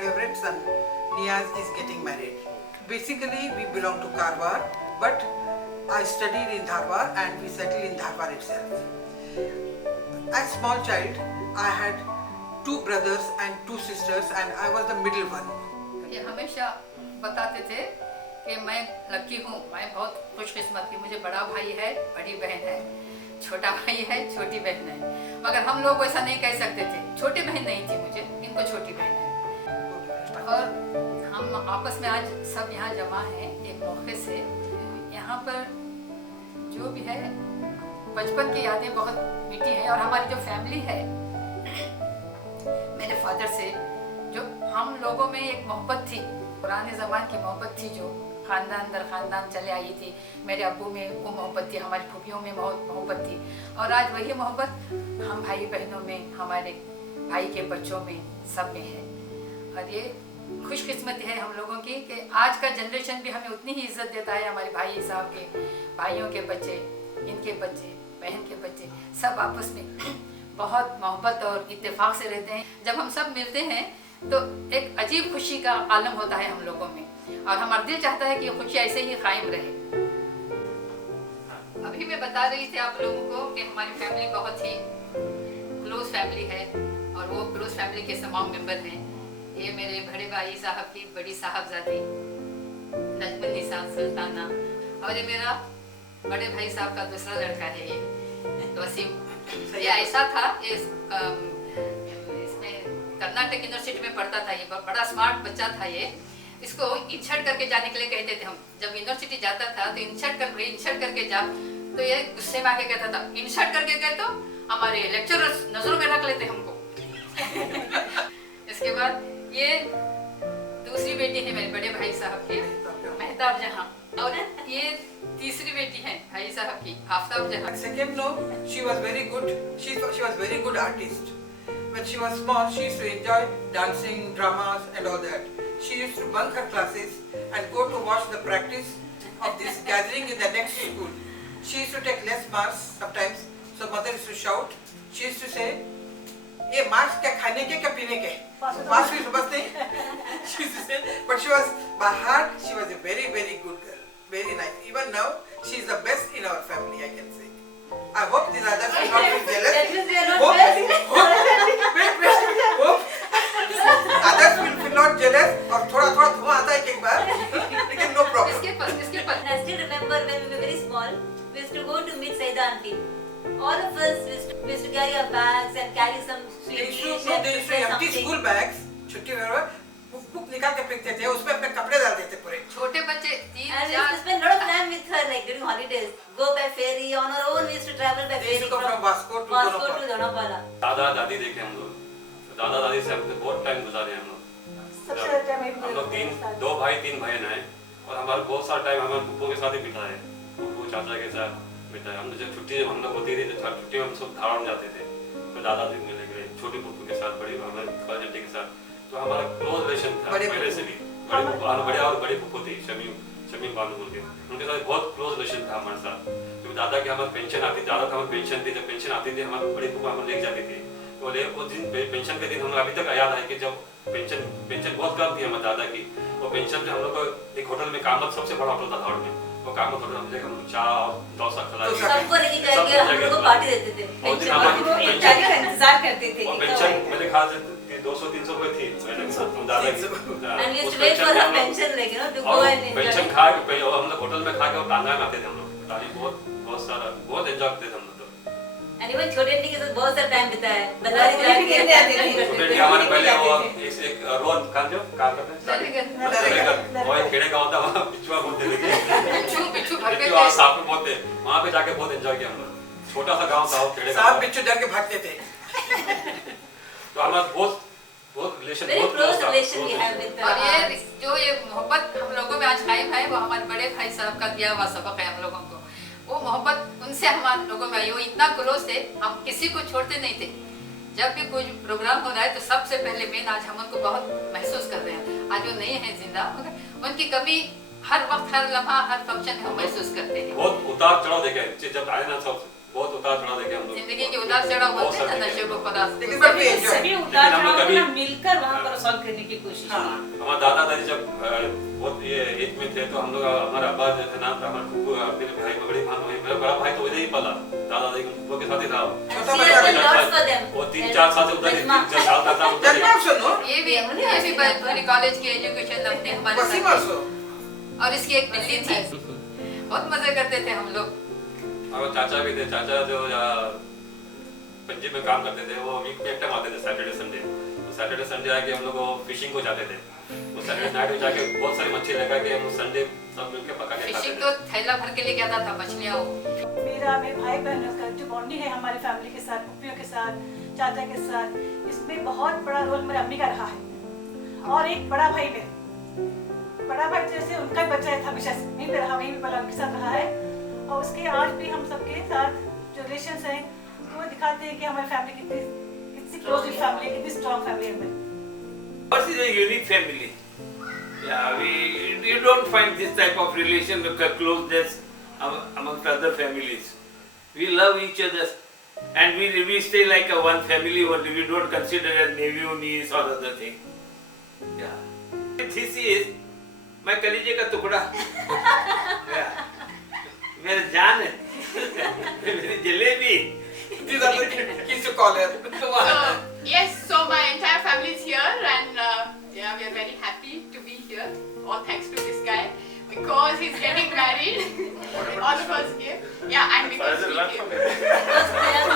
favorite son, Niaz, is getting married. Basically, we belong to Karwar, but I studied in Dharwar and we settled in Dharwar itself. As small child, I had 2 brothers and 2 sisters, and I was the middle one. ये हमेशा बताते थे कि मैं lucky हूँ, मैं बहुत खुशकिस्मत थी, मुझे बड़ा भाई है, बड़ी बहन है, छोटा भाई है, छोटी बहन है। मगर हम लोग ऐसा नहीं कह सकते थे, छोटी बहन नहीं थी मुझे, इनको छोटी बहन है। और हम आपस में आज सब यहाँ जमा हैं एक मौके से। यहाँ पर जो भी है बचपन की यादें बहुत मीठी हैं, और हमारी जो फैमिली है मेरे फादर से जो हम लोगों में एक मोहब्बत थी, पुराने ज़माने की मोहब्बत थी जो ख़ानदान दर ख़ानदान चले आई थी। मेरे अब्बू में वो मोहब्बत थी, हमारी फूफियों में मोहब्बत थी, और आज वही मोहब्बत हम भाई बहनों में, हमारे भाई के बच्चों में, सब में है। और ये खुशकिस्मती है हम लोगों की कि आज का जनरेशन भी हमें उतनी ही इज्जत देता है। हमारे भाई साहब के भाइयों के बच्चे, इनके बच्चे, बहन के बच्चे, सब आपस में बहुत मोहब्बत और इत्तेफाक से रहते हैं। जब हम सब मिलते हैं तो एक अजीब खुशी का आलम होता है हम लोगों में, और हमारा दिल चाहता है कि ये खुशी ऐसे ही कायम रहे। अभी मैं बता रही थी आप लोगों को कि हमारी फैमिली बहुत ही क्लोज फैमिली है, और वो क्लोज फैमिली के तमाम मेंबर हैं। ये मेरे बड़े भाई साहब की बड़ी साहबजादी नजमुन निसा सुल्ताना, और ये मेरा बड़े भाई साहब का दूसरा लड़का है ये वसीम। ये ऐसा था, इसमें कर्नाटक यूनिवर्सिटी में पढ़ता था, ये बड़ा स्मार्ट बच्चा था। ये इसको इंसर्ट करके जाने के लिए कहते थे हम, जब यूनिवर्सिटी जाता था तो इंसर्ट करके जा, तो ये गुस्से में आके कहता था इंसर्ट करके गए तो हमारे लेक्चरर्स नजरों में रख लेते हमको। इसके बाद ये दूसरी बेटी है मेरे बड़े भाई साहब की, मेहताब जहां, और ये तीसरी बेटी है भाई साहब की, आफ्ताब जहां। Second, no, she was very good. She was very good artist. When she was small, she used to enjoy dancing, dramas, and all that. She used to bunk her classes and go to watch the practice of this gathering in the next school. She used to take less marks sometimes, so mother used to shout. She used to say, "ये marks क्या खाने के क्या पीने के? Marks भी समझते हैं." She used to say, but she was by heart, she was a very good girl, very nice. Even now, she is the best in our family, I can say. I hope these others will not be jealous. That means we are not best. Hope others will not jealous, और थोड़ा धुआं आता है एक बार, लेकिन no problem. इसके पर And I still remember when we were very small, we used to go to meet Saida auntie. All of us we used to carry our bags and carry some They sweet used dish to and empty prepare something. school bags, छुट्टी में book निकाल के फेंकते थे, उसमें अपने कपड़े डाल देते पूरे। छोटे बच्चे And we used to spend a lot of time with her, like during holidays. Go by ferry on our own. We used to travel by They used ferry to go from Vasco to Vasco Donapal. to Donapala. दादा दादी देखे हम लोग, तो दादा दादी से हमने बहुत टाइम गुजारे हम लोग। हम लोग 2 भाई 3 बहन हैं, और हमारा बहुत सारा टाइम हमारे पुप्पो के साथ ही बिता है, पुप्पो चाचा के साथ बिता है। हम जब छुट्टी हम लोग होती थी तो छुट्टी में हम सब धारण जाते थे, तो दादा जी मिलने के लिए छोटी पुप्पो के साथ, बड़ी हमारे कजन के साथ। तो हमारा क्लोज रिलेशन था पहले से भी। बड़ी पुप्पो थी शमीम बानू बोल के, उनके साथ बहुत क्लोज रिलेशन था हमारे साथ। तो दादा की हमारी पेंशन आती, दादा का हमारी पेंशन थी, जब पेंशन आती थी हमारी बड़ी पुप्पो हमें लेके जाती थी। तो वो दिन पेंशन के दिन हमें अभी तक याद है कि जब पेंशन बहुत कम थी हमारे दादा की, वो पेंशन से हम लोग को एक होटल में, कामत सबसे बड़ा होटल था धार में, वो कामत होटल हम लोग चाय और डोसा खिलाए, सबको लेके जाके हम लोग को पार्टी देते थे। पेंशन का इंतजार करते थे। और पेंशन मेरे ख्याल से 200-300 रुपए थी दादा की। And we used to wait for her pension, like to go and enjoy. Pension खा के हम लोग होटल में खा के टांगा में आते थे हम लोग, ताकि बहुत सारा बहुत एंजॉय करते थे हम लोग। And even छोटे आंटी के साथ बहुत सारा टाइम बिताया, बनारस जाके छोटे आंटी हमारे पहले वो एक रोड काम करते थे, वो एक खेड़े गाँव था, वहाँ बिच्छुआ बोलते थे, बिच्छुआ सांप में बोलते, वहाँ पे जाके बहुत एंजॉय किया हम लोग। छोटा सा गाँव था वो खेड़े गाँव, सांप बिच्छू डर के भागते थे। तो हमारा बहुत रिलेशन, very बहुत close था। relation we have with और ये मोहब्बत हम लोगों में आज कायम है, वो हमारे बड़े भाई साहब का दिया हुआ सबक है हम लोगों को। वो मोहब्बत उनसे हमारे लोगों में आई, वो इतना क्लोज थे, हम किसी को छोड़ते नहीं थे। जब भी कोई प्रोग्राम हो रहा है तो सबसे पहले मेन आज हम उनको बहुत महसूस कर रहे हैं। आज वो नहीं है जिंदा, मगर उनकी कमी हर वक्त, हर लम्हा, हर फंक्शन में हम महसूस करते हैं। बहुत उतार चढ़ाव देखे, जब आए ना सब बहुत उतार चढ़ाव देखे हम लोग। जिंदगी के उतार चढ़ाव बहुत होते हैं सारे ना, देखे। नशे को पदार्थ लेकिन को- we enjoy. सभी उतार लेकिन हम लोग चढ़ाव को कभी- ना मिलकर वहाँ पर सॉल्व करने की कोशिश की। हमारे दादा दादी जब बहुत ये एज में थे तो हम लोग हमारा अब्बा जो थे ना हमारे फूफू अपने भाई बड़ी भाई मेरा बड़ा भाई तो उधर ही पला, दादा दादी के फूफू के साथ ही था वो। छोटा She बच्चा has भी done lots for them. वो 3-4 साल से उधर ही, Basma. 3 साल तक था उधर Then ही। also no. ये भी पूरी कॉलेज की एजुकेशन अपने हमारे Wasim साथ also. और इसकी एक बिल्ली थी, बहुत मजे करते थे हम लोग। और वो चाचा भी थे, चाचा जो पंजाब में काम करते थे, वो वीक में एक टाइम आते थे सैटरडे संडे। तो सैटरडे संडे आके हम लोग फिशिंग को जाते थे। वो सैटरडे नाइट में जाके बहुत सारी मच्छी लगा के हम संडे सब मिलके पका के खाते फिशिंग थे। तो थैला भर के लेके आता था मछलियाँ वो। मेरे भाई बहनों का जो बॉन्डिंग है हमारी फैमिली के साथ, पुप्पियों के साथ, चाचा के साथ, इसमें बहुत बड़ा रोल मेरी अम्मी का रहा है। और एक बड़ा भाई जैसे उनका बच्चा था, हमेशा वहीं पे रहा, वहीं पे पला, उनके साथ रहा है। और उसके आज भी हम सबके साथ जो रिलेशंस हैं वो दिखाते हैं कि हमारी फैमिली कितनी क्लोज फैमिली, कितनी स्ट्रॉन्ग फैमिली है हमारी। Ours is a unique family. Yeah, you don't find this type of relation of closeness amongst other families. We love each other, and we stay like a one family only. We don't consider as nephew, niece or other thing. Yeah. This is my कलीजे का टुकड़ा. Yeah. मेरा जान है. मेरी jalebi. These are the keys to call her. Come on. So, yes, so my entire family is here and yeah, we are very happy to be here. All thanks to this guy because he's getting married. All of us here. Yeah, and because he came. Because they are